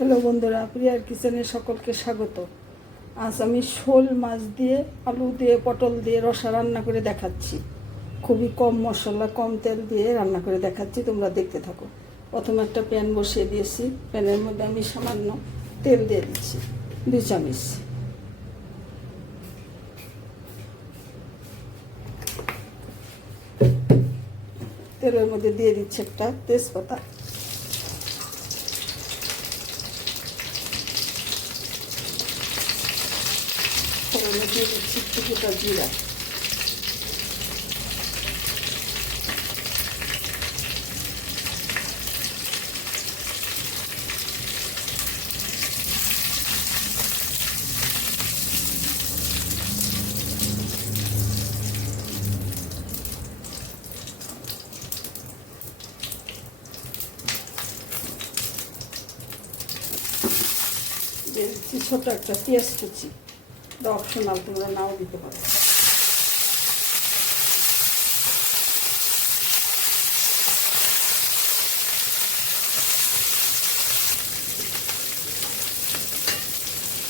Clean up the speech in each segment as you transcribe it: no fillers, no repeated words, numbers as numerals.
Hello বন্ধুরা, প্রিয়ার কিচেনে সকলকে স্বাগত। আজ আমি শোল মাছ দিয়ে, আলু দিয়ে, পটল দিয়ে রসা রান্না করে দেখাচ্ছি। খুবই কম মশলা, কম তেল দিয়ে রান্না করে দেখাচ্ছি, তোমরা দেখতে থাকো। প্রথমে একটা প্যান বসিয়ে দিয়েছি। প্যানের মধ্যে আমি সামান্য তেল দিয়ে দিচ্ছি, 2 চামচ। তেলের মধ্যে দিয়ে দিচ্ছি একটা তেজপাতা, দিয়ে দিচ্ছি কিছুটা জিরা, দিয়ে দিচ্ছি ছোট একটা পেঁয়াজ কুচি। এটা অপশনাল, তোমরা নাও দিতে পারো।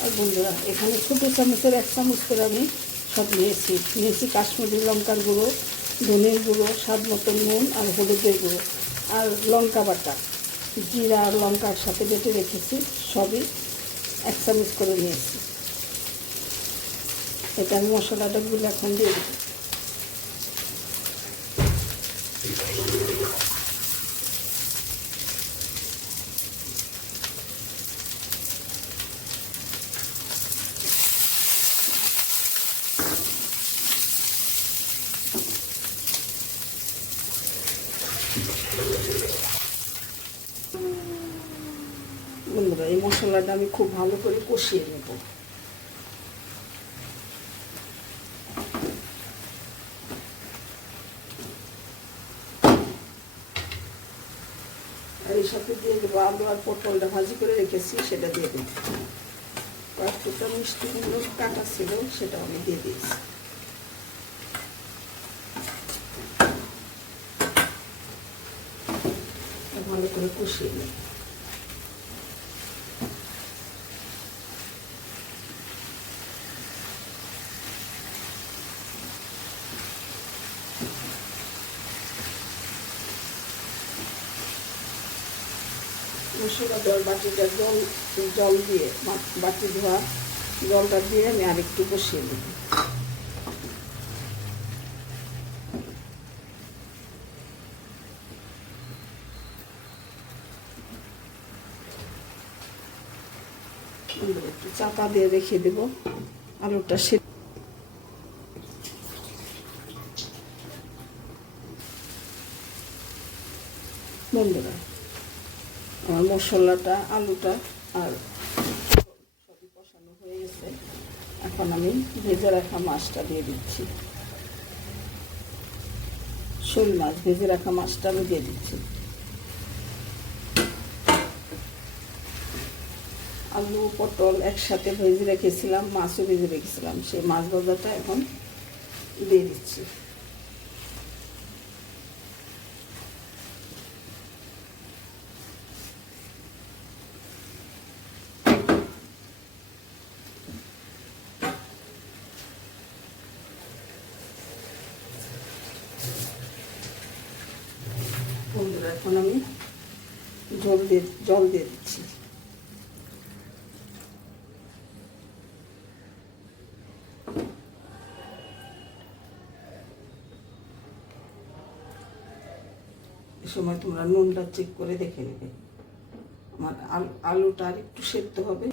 আর বন্ধুরা, এখানে ছোটো চামচের 1 চামচ করে আমি সব নিয়েছি কাশ্মীরি লঙ্কার গুঁড়ো, ধনের গুঁড়ো, স্বাদ মতো নুন আর হলুদের গুঁড়ো, আর লঙ্কা বাটা, জিরা আর লঙ্কার সাথে বেটে রেখেছি, সবই 1 চামচ করে নিয়েছি। এটা আমি মশলাটা গুলো এখন দিয়ে দেবো। বন্ধুরা, এই মশলাটা আমি খুব ভালো করে কষিয়ে নেব। আর এর সাথে দিয়ে দেবো আলু আর পটলটা ভাজি করে রেখেছি, সেটা দিয়ে দেবো। কয়েকটা মিষ্টি কুমড়ো কাটা ছিল, সেটা আমি দিয়ে দিয়েছি। ভালো করে কষিয়ে নেব। মশলা দেওয়ার বাটিটা জল দিয়ে, বাটি ধোয়া জলটা দিয়ে আমি আরেকটু কষিয়ে নেব। একটু চাপা দিয়ে রেখে দেব আলুটা সেদ্ধ। বন্ধুরা, আমার মশলাটা, আলুটা আর সবই কষানো হয়ে গেছে। এখন আমি ভেজে রাখা মাছটা দিয়ে দিচ্ছি। শোল মাছ, ভেজে রাখা মাছটা আমি দিয়ে দিচ্ছি। আলু পটল একসাথে ভেজে রেখেছিলাম, মাছও ভেজে রেখেছিলাম, সেই মাছ ভাজাটা এখন দিয়ে দিচ্ছি। বন্ধুরা, এখন আমি জল দিয়ে দিচ্ছি। এ সময় তোমরা নুনটা চেক করে দেখে নেবে। আমার আলুটা আর একটু সেদ্ধ হবে।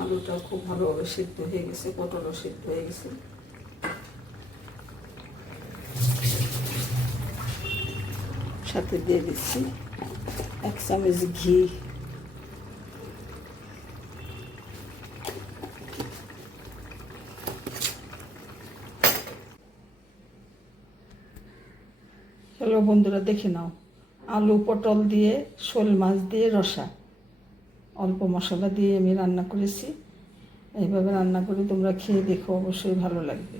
আলুটা খুব ভালোভাবে সেদ্ধ হয়ে গেছে, পটলও সেদ্ধ হয়ে গেছে। সাথে দিয়ে দিচ্ছি 1 চামচ ঘি। হ্যালো বন্ধুরা, দেখে নাও, আলু পটল দিয়ে শোল মাছ দিয়ে রসা অল্প মশলা দিয়ে আমি রান্না করেছি। এইভাবে রান্না করে তোমরা খেয়ে দেখো, অবশ্যই ভালো লাগবে।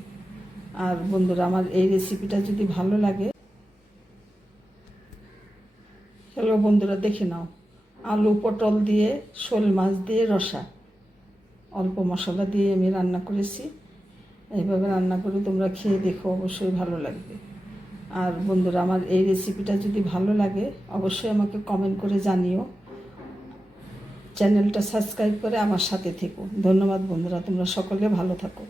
আর বন্ধুরা, আমার এই রেসিপিটা যদি ভালো লাগে, হ্যালো বন্ধুরা, দেখে নাও, আলু পটল দিয়ে শোল মাছ দিয়ে রসা, অল্প মশলা দিয়ে আমি রান্না করেছি। এইভাবে রান্না করে তোমরা খেয়ে দেখো, অবশ্যই ভালো লাগবে। আর বন্ধুরা, আমার এই রেসিপিটা যদি ভালো লাগে, অবশ্যই আমাকে কমেন্ট করে জানিও। চ্যানেলটা সাবস্ক্রাইব করে আমার সাথে থেকো। ধন্যবাদ বন্ধুরা, তোমরা সকলে ভালো থাকো।